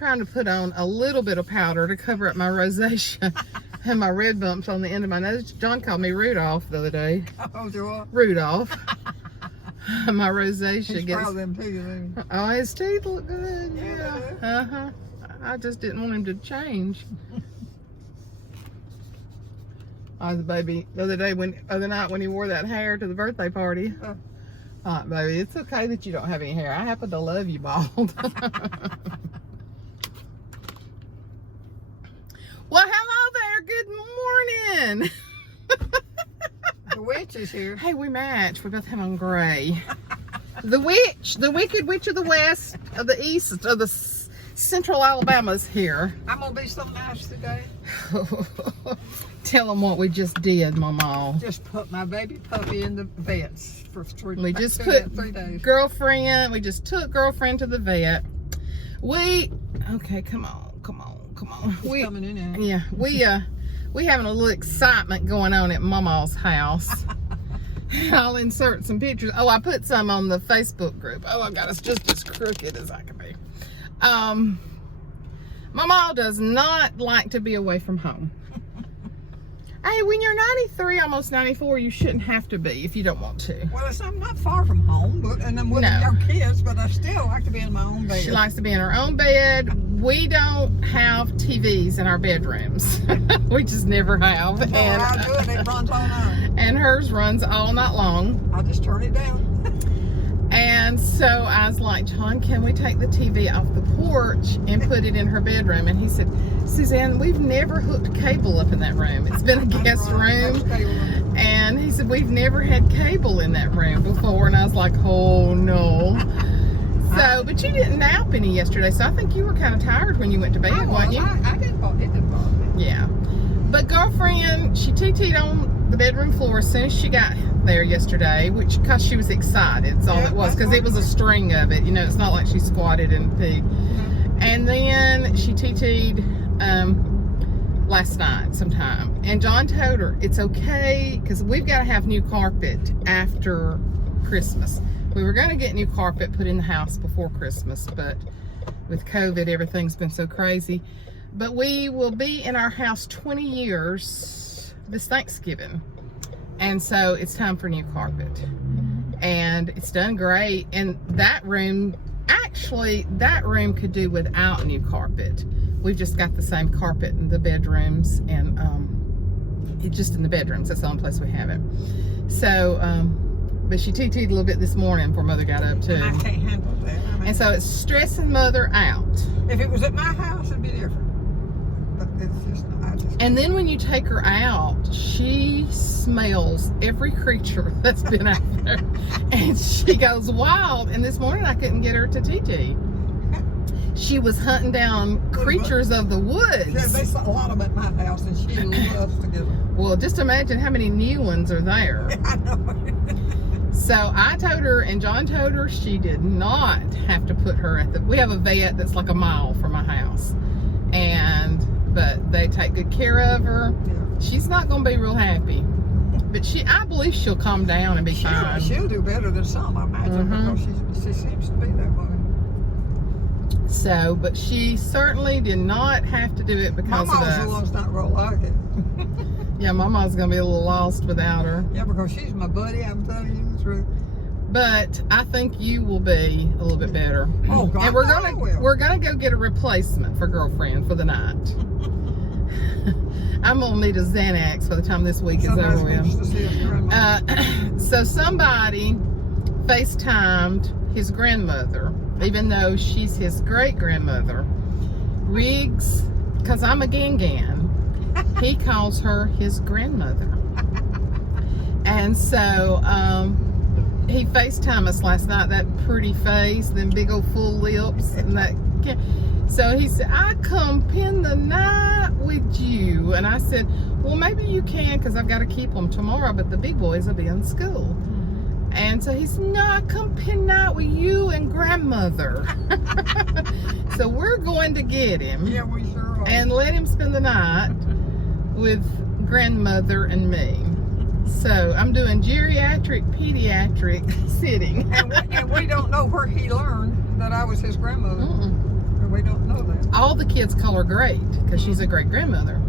trying to put on a little bit of powder to cover up my rosacea and my red bumps on the end of my nose. John called me Rudolph the other day. Oh, Dora. Rudolph. My rosacea He's gets... proud of them too, Oh, his teeth look good. Yeah. I just didn't want him to change. I was a baby the other night when he wore that hair to the birthday party. Baby, it's okay that you don't have any hair. I happen to love you bald. Well, hello there. Good morning. The witch is here. Hey, we match. We both have on gray. The witch, the wicked witch of the west, of the east, of the central Alabama's here. I'm going to be so nice today. Tell them what we just did, Maw Maw. Just put my baby puppy in the vets for 3 days. We just put girlfriend, we just took girlfriend to the vet. Okay, come on. He's coming in now. Yeah, we having a little excitement going on at Maw Maw's house. I'll insert some pictures. Oh, I put some on the Facebook group. Oh, I got us just as crooked as I can be. Maw Maw does not like to be away from home. Hey, when you're 93, almost 94, you shouldn't have to be if you don't want to. Well, I'm not far from home, and I'm with our kids, but I still like to be in my own bed. She likes to be in her own bed. We don't have TVs in our bedrooms. We just never have. And I do it. It runs all night. And hers runs all night long. I just turn it down. And so I was like, John, can we take the TV off the porch and put it in her bedroom? And he said, Suzanne, we've never hooked cable up in that room. It's been a guest room. And he said, we've never had cable in that room before. And I was like, oh no. So, but you didn't nap any yesterday, so I think you were kind of tired when you went to bed, weren't you? I didn't bother me. Yeah. But girlfriend, she TT'd on the bedroom floor as soon as she got there yesterday, because she was excited. That's all it was, because it was a string of it. You know, it's not like she squatted and peed. And then she TT'd last night sometime. And John told her it's okay, because we've got to have new carpet after Christmas. We were going to get new carpet put in the house before Christmas, but with COVID, everything's been so crazy. But we will be in our house 20 years this Thanksgiving. And so it's time for new carpet. And it's done great. And that room, actually, that room could do without new carpet. We've just got the same carpet in the bedrooms, and it's just in the bedrooms. That's the only place we have it. So, but she TT'd a little bit this morning before Mother got up too. And I can't handle that. I mean, and so it's stressing Mother out. If it was at my house, it'd be different. But it's just, and then when you take her out, she smells every creature that's been out there. And she goes wild. And this morning I couldn't get her to TT. She was hunting down creatures of the woods. Yeah, they saw a lot of them at my house, and she loves to get them. Well, just imagine how many new ones are there. I know. So I told her, and John told her, she did not have to put her at we have a vet that's like a mile from my house. But they take good care of her. Yeah. She's not going to be real happy. But I believe she'll calm down and be fine. She'll do better than some, I imagine, because she seems to be that way. So, but she certainly did not have to do it because of us. Mama's the one's not real like it. Yeah, Mama's going to be a little lost without her. Yeah, because she's my buddy, I'm telling you the truth. But I think you will be a little bit better. Oh, God, and we're gonna go get a replacement for girlfriend for the night. I'm gonna need a Xanax by the time this week is over with. So somebody FaceTimed his grandmother, even though she's his great grandmother. Riggs, because I'm a Gangan, he calls her his grandmother. And so he FaceTimed us last night, that pretty face, them big old full lips, and that. So he said, I come spend the night with you. And I said, well, maybe you can, because I've got to keep them tomorrow, but the big boys will be in school. And so he said, no, I come spend the night with you and grandmother. So we're going to get him. Yeah, we sure are. And let him spend the night with grandmother and me. So I'm doing geriatric, pediatric sitting. And we don't know where he learned that I was his grandmother. we don't know that. All the kids call her great because she's a great grandmother,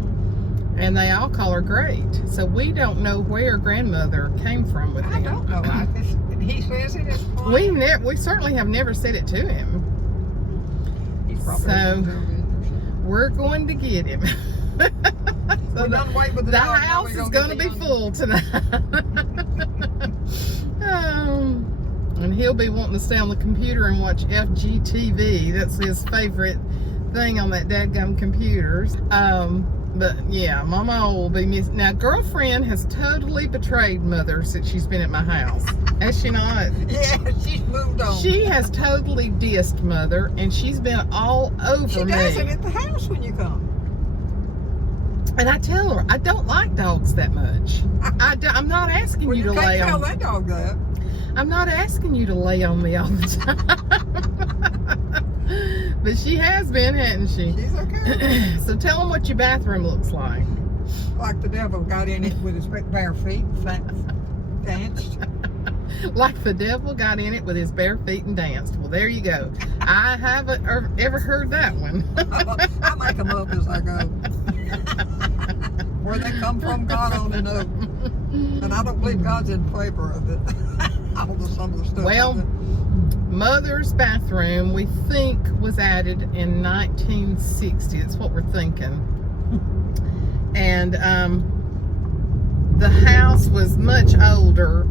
and they all call her great. So we don't know where grandmother came from with him. I don't know. He says it is plain. We certainly have never said it to him. He's probably So we're going to get him. So we done wait with the dog, house is going to be full tonight. And he'll be wanting to stay on the computer and watch FGTV. That's his favorite thing on that dadgum computers. But yeah, Mama will be missing. Now, girlfriend has totally betrayed mother since she's been at my house. Has she not? Yeah, she's moved on. She has totally dissed mother, and she's been all over She me. does it at the house when you come. And I tell her, I don't like dogs that much. I'm not asking Well, you to can't lay tell on. that dog that. I'm not asking you to lay on me all the time. But she has been, hasn't she? She's okay. So tell them what your bathroom looks like. Like the devil got in it with his bare feet, danced. Like the devil got in it with his bare feet and danced. Well, there you go. I haven't ever heard that one. I make them up as I go. Where they come from, God only knows. And I don't believe God's in favor of it. Some of the stuff. Well, mother's bathroom, we think, was added in 1960. That's what we're thinking. And the house was much older.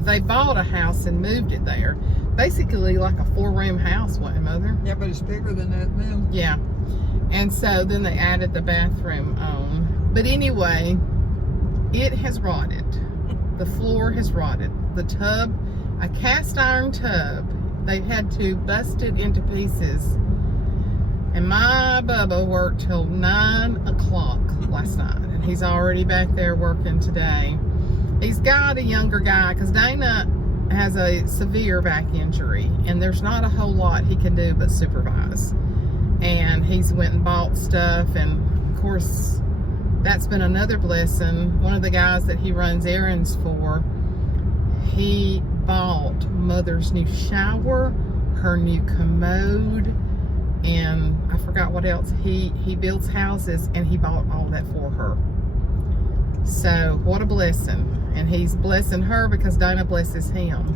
They bought a house and moved it there. Basically like a 4-room house, wasn't it, Mother? Yeah, but it's bigger than that now. Yeah. And so then they added the bathroom on. But anyway, it has rotted. The floor has rotted. The tub, a cast iron tub, they had to bust it into pieces. And my Bubba worked till 9 o'clock last night. And he's already back there working today. He's got a younger guy, because Dana has a severe back injury. And there's not a whole lot he can do but supervise. And he's went and bought stuff. And of course, that's been another blessing. One of the guys that he runs errands for, he bought Mother's new shower, her new commode, and I forgot what else. He builds houses, and he bought all that for her. So what a blessing. And he's blessing her because Dana blesses him.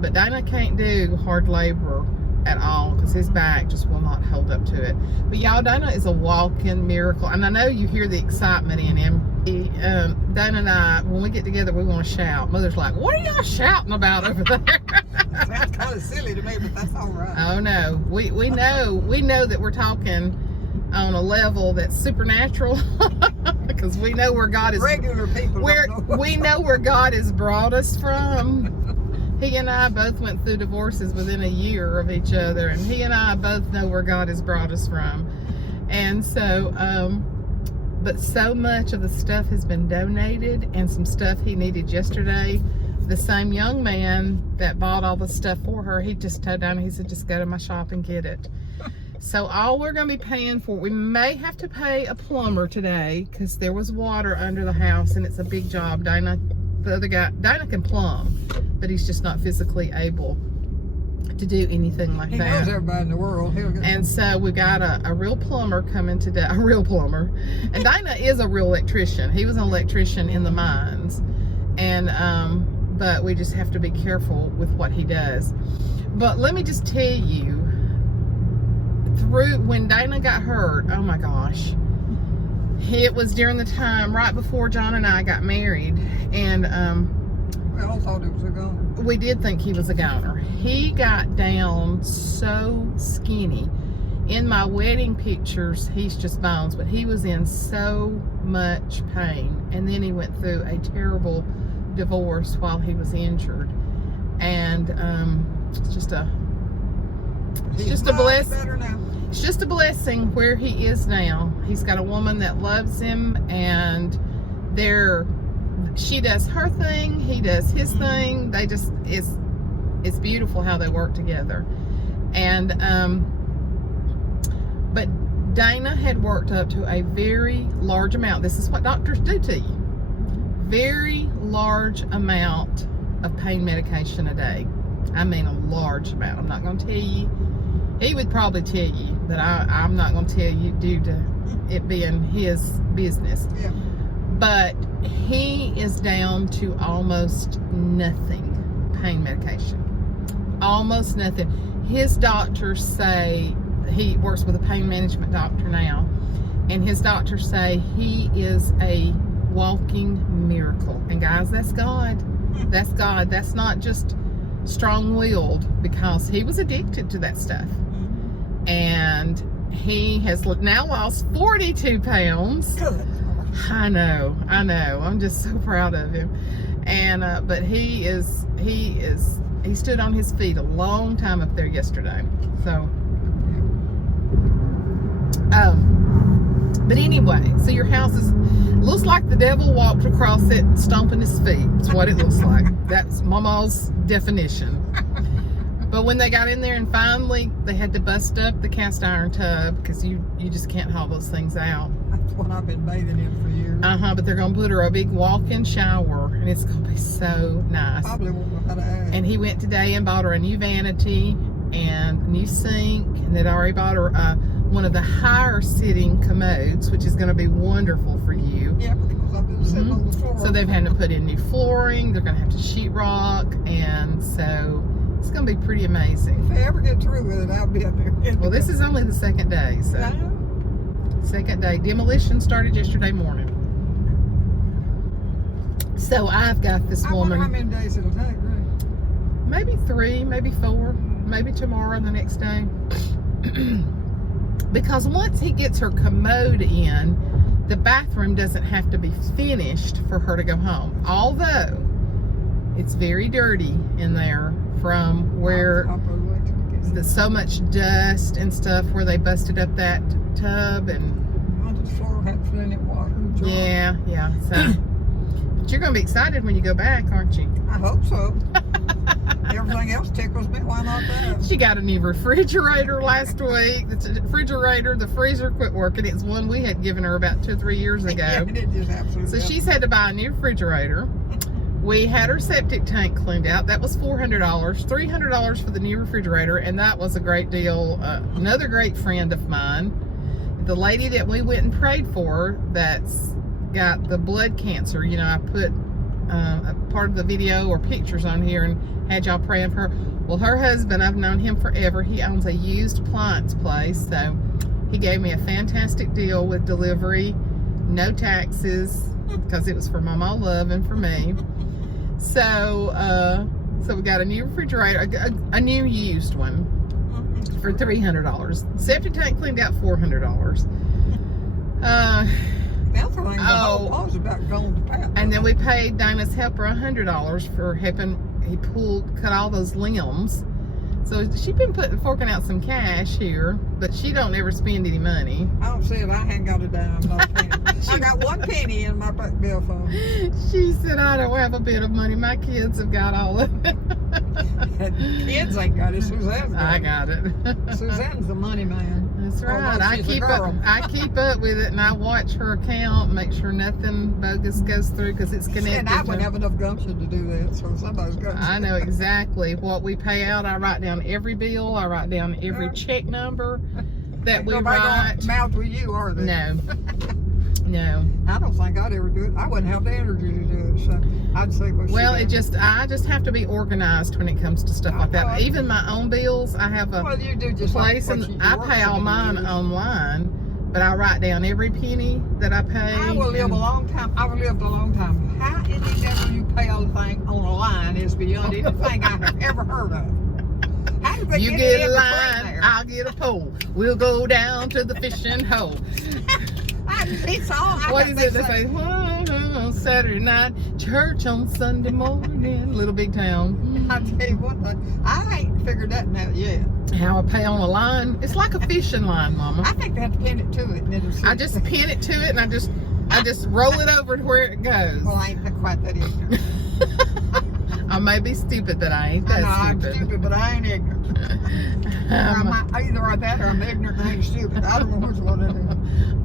But Dana can't do hard labor at all because his back just will not hold up to it. But y'all, Dana is a walking miracle. And I know you hear the excitement in him. Dana and I, when we get together, we want to shout. Mother's like, what are y'all shouting about over there? That's kind of silly to me, but that's all right. Oh no, we know that we're talking on a level that's supernatural because we know where God is. Regular people We know where God has brought us from. He and I both went through divorces within a year of each other, and he and I both know where God has brought us from. And so, but so much of the stuff has been donated, and some stuff he needed yesterday. The same young man that bought all the stuff for her, he just told Dana, he said, just go to my shop and get it. So all we're going to be paying for, we may have to pay a plumber today because there was water under the house and it's a big job. Dana, the other guy, Dana can plumb, but he's just not physically able to do anything like he that. He knows everybody in the world. And so we got a real plumber coming today, a real plumber. And Dana is a real electrician. He was an electrician in the mines. And, but we just have to be careful with what he does. But let me just tell you, when Dana got hurt, oh my gosh, it was during the time right before John and I got married, and we all thought he was a goner. We did think he was a goner. He got down so skinny. In my wedding pictures, he's just bones, but he was in so much pain, and then he went through a terrible divorce while he was injured, and it's just a blessing. It's just a blessing where he is now. He's got a woman that loves him, and she does her thing, he does his thing. They just, it's beautiful how they work together. And but Dana had worked up to a very large amount. This is what doctors do to you. Very large amount of pain medication a day. I mean a large amount. I'm not going to tell you He would probably tell you that I'm not going to tell you due to it being his business. Yeah. But he is down to almost nothing pain medication. Almost nothing. His doctors say, he works with a pain management doctor now, and his doctors say he is a walking miracle. And guys, that's God. That's God. That's not just strong-willed, because he was addicted to that stuff. And he has now lost 42 pounds. Good. I know. I'm just so proud of him. And but he stood on his feet a long time up there yesterday. So but anyway, so your house looks like the devil walked across it stomping his feet. It's what it looks like. That's Mama's definition. But when they got in there and finally they had to bust up the cast iron tub, because you just can't haul those things out. That's what I've been bathing in for years. But they're gonna put her a big walk-in shower, and it's gonna be so nice. Probably won't know how to act. And he went today and bought her a new vanity and a new sink, and they'd already bought her one of the higher sitting commodes, which is going to be wonderful for you. Yeah, because I've been sitting on the floor. So they've had to put in new flooring. They're going to have to sheetrock, and so it's going to be pretty amazing. If I ever get through with it, I'll be up there. Well, this is only the second day, so second day. Demolition started yesterday morning. So I've got this woman. I wonder how many days it'll take, really. Maybe 3, maybe 4, maybe tomorrow and the next day. Because once he gets her commode in, the bathroom doesn't have to be finished for her to go home. Although it's very dirty in there from where there's so much dust and stuff where they busted up that tub and on the floor had plenty of water. Yeah. So but you're gonna be excited when you go back, aren't you? I hope so. Everything else tickles me. Why not that? She got a new refrigerator last week. The refrigerator, the freezer quit working. It's one we had given her about 2 or 3 years ago. Yeah, it just absolutely. So she's had to buy a new refrigerator. We had her septic tank cleaned out. That was $400. $300 for the new refrigerator, and that was a great deal. Another great friend of mine, the lady that we went and prayed for, that's got the blood cancer. You know, I put a part of the video or pictures on here and had y'all praying for her. Well, her husband, I've known him forever. He owns a used appliance place, so he gave me a fantastic deal with delivery, no taxes, because it was for Maw Maw Luv and for me. So we got a new refrigerator, a new used one for $300. Septic tank cleaned out $400. And then we paid Dinah's helper $100 for helping. He cut all those limbs. So she's been forking out some cash here, but she don't ever spend any money. I don't see it. I ain't got a dime. Not a penny. I got 1 penny in my billfold. She said, I don't have a bit of money. My kids have got all of it. Kids ain't got it. Suzanne's got it. I got it. Suzanne's the money man. That's right. No, I keep up with it, and I watch her account, make sure nothing bogus goes through, because it's connected. And I wouldn't have enough gumption to do that, so somebody's got. I know exactly what we pay out. I write down every bill. I write down every check number that we write. Mouth with you, are they? No. No. I don't think I'd ever do it. I wouldn't have the energy to do it, so I'd say what. Well, I just have to be organized when it comes to stuff like that. Even my own bills, I have a you do just place, and I pay all mine online, but I write down every penny that I pay. I will live a long time. I've lived a long time. How in the devil you pay all the thing on a line is beyond anything I have ever heard of. How do they you get a line, I'll get a pole. We'll go down to the fishing hole. It's all. What is it they say? Saturday night, church on Sunday morning, Little Big Town. I tell you what, I ain't figured that out yet. How I pay on a line? It's like a fishing line, Mama. I think they have to pin it to it. And I just pin it to it, and I just roll it over to where it goes. Well, I ain't quite that ignorant. I may be stupid, but I ain't that stupid. I'm stupid, but I ain't ignorant. Either like that or I'm ignorant and I ain't stupid. I don't know which one it is.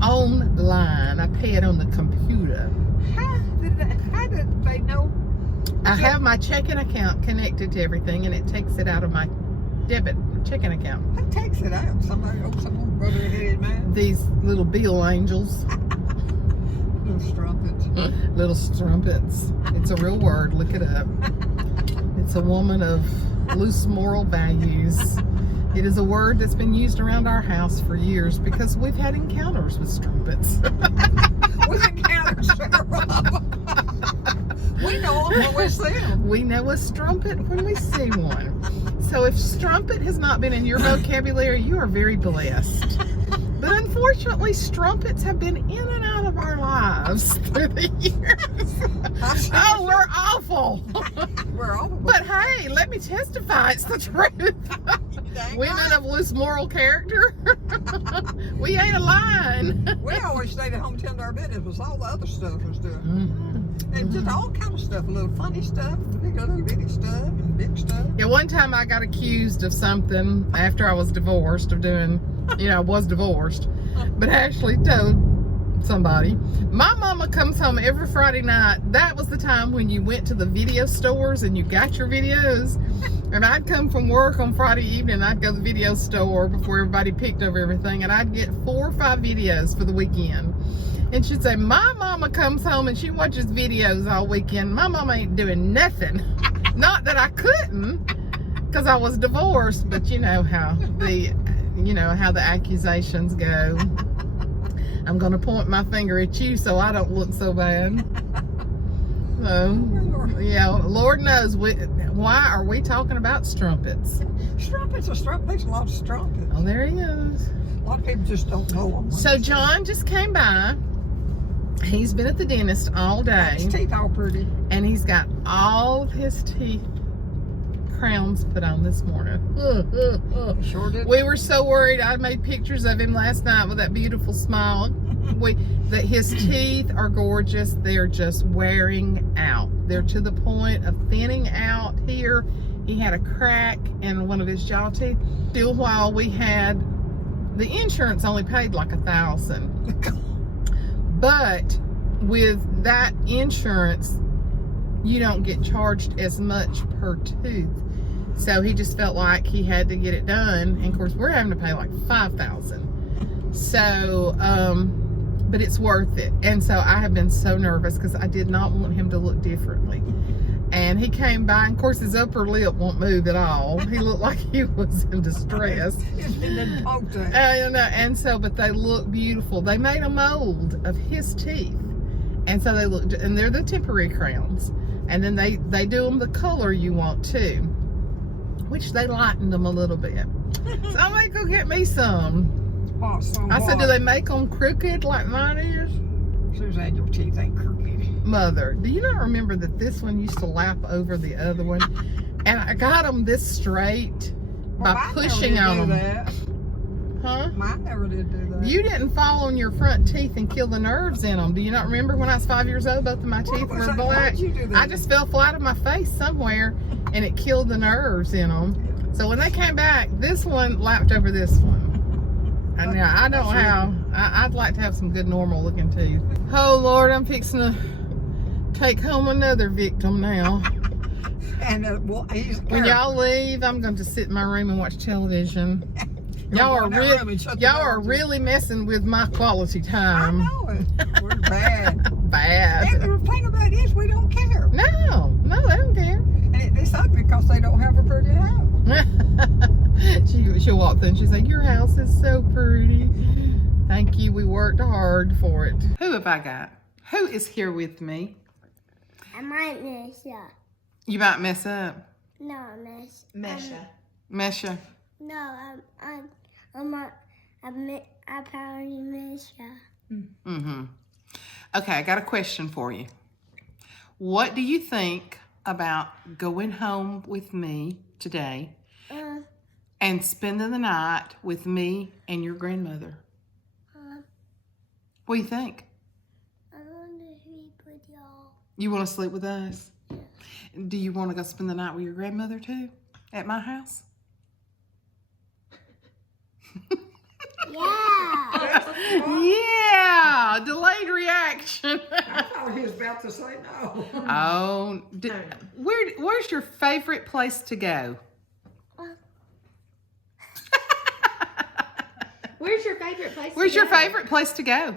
Online. I pay it on the computer. How did they know? I have my checking account connected to everything, and it takes it out of my debit checking account. Who takes it out? Somebody, some rubber-headed man? These little bill angels. Little strumpets. Little strumpets. It's a real word. Look it up. It's a woman of loose moral values. It is a word that's been used around our house for years because we've had encounters with strumpets. We've encountered several of them. We know them when we see them. We know a strumpet when we see one. So if strumpet has not been in your vocabulary, you are very blessed. But unfortunately, strumpets have been in and out of our lives through the years. Oh, we're awful. We're awful. But hey, let me testify, it's the truth. Women of loose moral character, we ain't a line. We always stayed at home till our business was all the other stuff was doing. Mm-hmm. And just all kind of stuff, a little funny stuff, little bitty stuff, and big stuff. Yeah, one time I got accused of something after I was divorced of doing, I was divorced, but I actually told somebody. My mama comes home every Friday night. That was the time when you went to the video stores and you got your videos. And I'd come from work on Friday evening, I'd go to the video store before everybody picked over everything, and I'd get 4 or 5 videos for the weekend. And she'd say, my mama comes home and she watches videos all weekend. My mama ain't doing nothing. Not that I couldn't, because I was divorced, but you know how the accusations go. I'm gonna point my finger at you so I don't look so bad. So, yeah, Lord knows why are we talking about strumpets? Strumpets are strumpets. There's a lot of strumpets. Oh, there he is. A lot of people just don't know them. So John just came by. He's been at the dentist all day. His teeth all pretty. And he's got all of his teeth crowns put on this morning. Sure did. We were so worried. I made pictures of him last night with that beautiful smile. That his teeth are gorgeous. They're just wearing out. They're to the point of thinning out here. He had a crack in one of his jaw teeth. Still, while we had the insurance only paid like $1,000. But with that insurance, you don't get charged as much per tooth. So he just felt like he had to get it done. And of course, we're having to pay like $5,000. So, but it's worth it. And so I have been so nervous because I did not want him to look differently. And he came by, and of course his upper lip won't move at all. He looked like he was in distress. And so, but they look beautiful. They made a mold of his teeth. And so they look, and they're the temporary crowns. And then they do them the color you want too, which they lightened them a little bit. So I'm like, go get me some. I said, do they make them crooked like mine is? Suzanne, your teeth ain't crooked. Mother, do you not remember that this one used to lap over the other one? And I got them this straight by pushing on them. Huh? Mine never did do that. You didn't fall on your front teeth and kill the nerves in them. Do you not remember when I was 5 years old, both of my teeth were black? You do that? I just fell flat on my face somewhere and it killed the nerves in them. So when they came back, this one lapped over this one. And now I don't know how. I'd like to have some good normal looking teeth. Oh Lord, I'm fixing to take home another victim now. And when y'all leave, I'm going to sit in my room and watch television. Y'all are really messing with my quality time. I know it. We're bad. Bad. And the thing about it is we don't care. No, they don't care. And it's ugly because they don't have a pretty house. She'll walk through and she's like, your house is so pretty. Thank you. We worked hard for it. Who have I got? Who is here with me? I might mess up. You might mess up. No, Mesha. Mesha. No, I probably mess up. Mm-hmm. Okay, I got a question for you. What do you think about going home with me today and spending the night with me and your grandmother? What do you think? I want to sleep with y'all. You want to sleep with us? Yeah. Do you want to go spend the night with your grandmother too? At my house? Yeah. Yeah. Delayed reaction. I thought he was about to say no. Oh, where's your favorite place to go? Where's your favorite place Where's to your go? favorite place to go?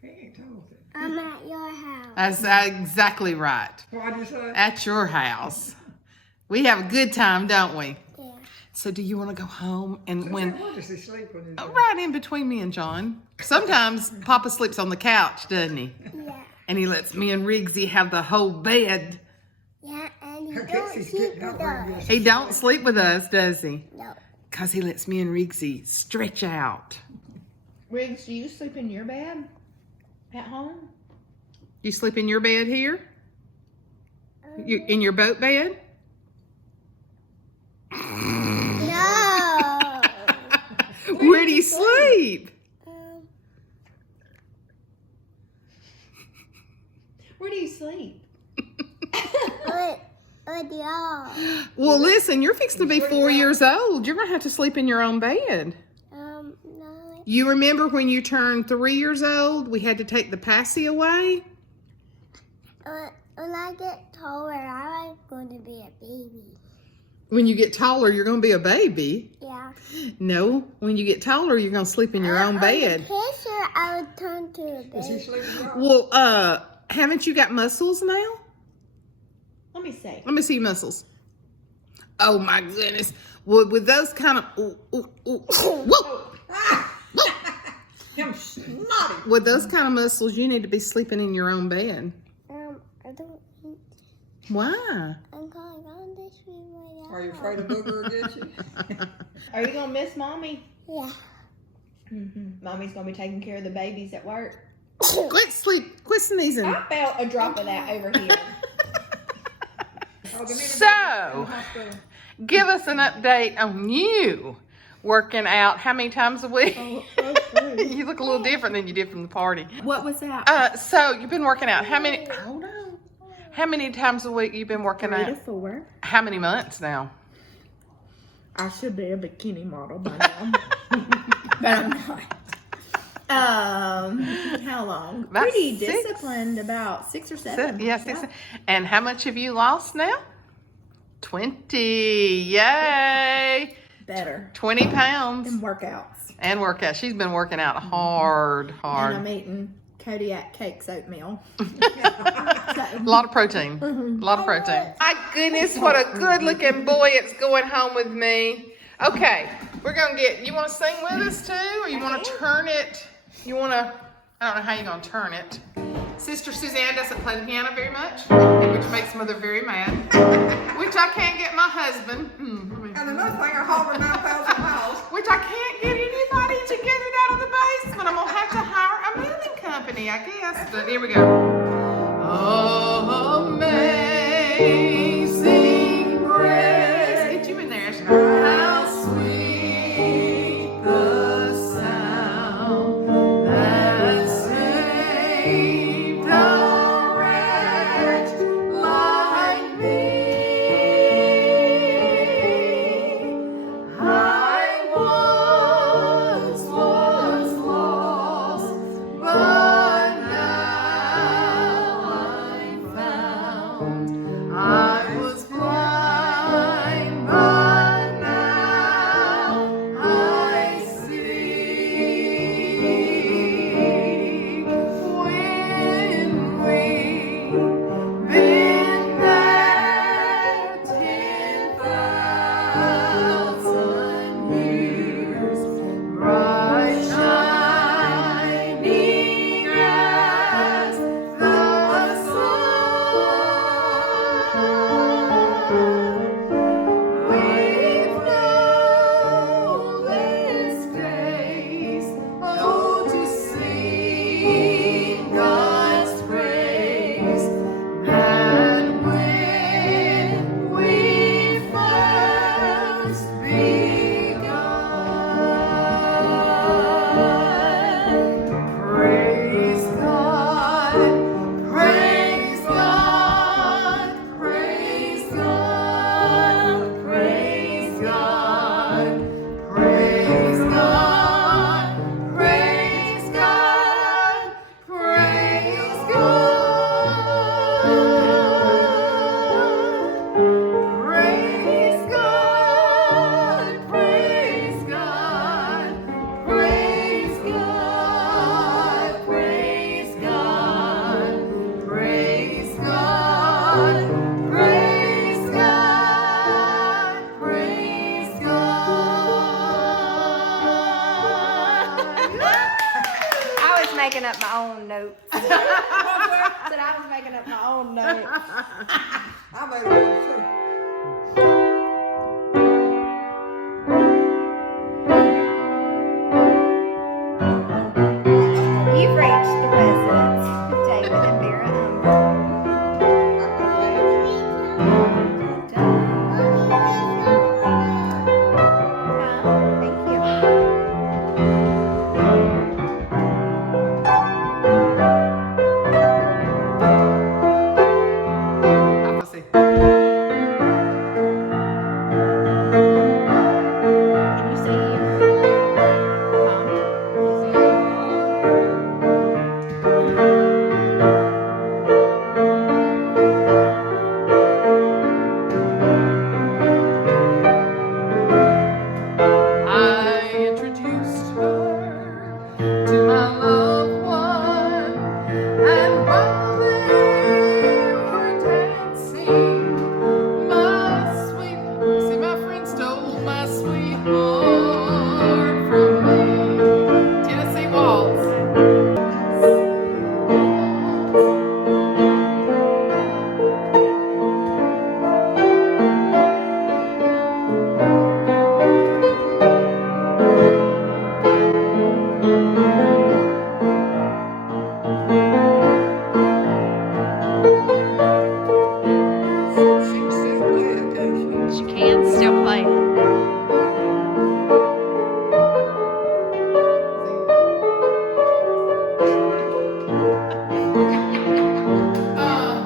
He ain't told it. I'm at your house. That's exactly right. What'd you say? At your house. We have a good time, don't we? Yeah. So do you want to go home? And when Where does he sleep when he's there? right in between me and John. Sometimes Papa sleeps on the couch, doesn't he? Yeah. And he lets me and Riggsy have the whole bed. Yeah, and you I guess don't he's sleep getting out with where he us. gets He don't sleep with us, does he? No. Because he lets me and Riggsy stretch out. Riggs, do you sleep in your bed at home? You sleep in your bed here? You in your boat bed? No. Where do you sleep? Where do you sleep? With y'all. Well, listen, you're fixing to be 4 years old. You're going to have to sleep in your own bed. No. You remember when you turned 3 years old, we had to take the passy away? When I get taller, I'm going to be a baby. When you get taller, you're going to be a baby. Yeah. No, when you get taller, you're going to sleep in your own bed. On the picture, I would turn to a Does he baby. sleep with y'all? Well, haven't you got muscles now? Let me see. Let me see your muscles. Oh my goodness. Well, with those kind of whoa. Him snotty. With those kind of muscles, you need to be sleeping in your own bed. I don't think Why? I'm going on this week right now. Are you afraid of Booger will get you? Are you gonna miss Mommy? Yeah. Mommy's gonna be taking care of the babies at work. Quit sneezing. I felt a drop of that over here. Oh, the minute So, baby's in the hospital. give us an update on you working out how many times a week? You look a little different than you did from the party. What was that? So you've been working out how many? Hold on. How many times a week you've been working 3 to out? 4. How many months now? I should be a bikini model by now, but I'm not. How long? About Pretty 6. disciplined. About 6 or 7. Yeah, 6. And how much have you lost now? 20. Yay! Better. 20 pounds. And workouts. And workout. She's been working out hard. And I'm eating Kodiak Cakes oatmeal. A lot of protein. A lot of protein. My goodness, what a good looking boy it's going home with me. Okay, we're going to get, you want to sing with us too? Or you want to turn it? You want to, I don't know how you're going to turn it. Sister Suzanne doesn't play the piano very much, which makes Mother very mad. Which I can't get my husband. And another thing, I hauled her 9,000 miles. Which I can't get anybody to get it out of the basement. I'm going to have to hire a moving company, I guess. But here we go. Amazing grace. Get you in there. How sweet the sound that saved a wretch like me. I once was lost, but now making up my own notes. Said I was making up my own notes. I made one too. You've reached the residence, David and Vera Thank you. I'll see. Can you see? Mom? I introduced her to my loved one, and while they were dancing, my sweet, see, my friend stole my sweetheart from me. Tennessee Waltz. She can still play it, too. She can still play it.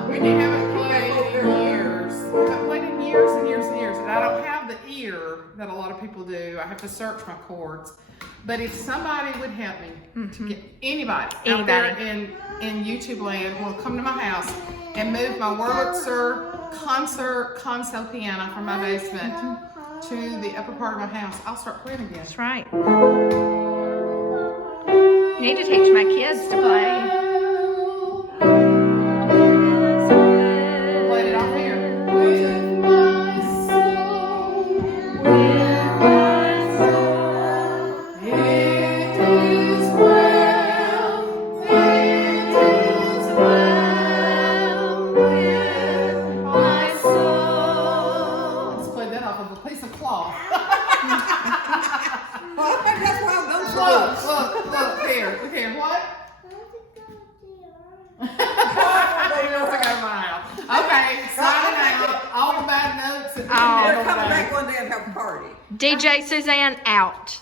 We haven't played in years. I've played in years and years and years, and I don't have the ear that a lot of people do. I have to search my chords. But if somebody would help me to get anybody out there in YouTube land will come to my house and move my Wurlitzer concert console piano from my basement to the upper part of my house, I'll start playing again. That's right. You need to teach my kids to play. Played it off here. With my soul, it is well with my soul. Let's play that off of a piece of cloth. Well, I think that's why I'm done for this. Look here, what? Okay, signing out. All the bad notes. They're coming back one day and have a party. DJ Suzanne out.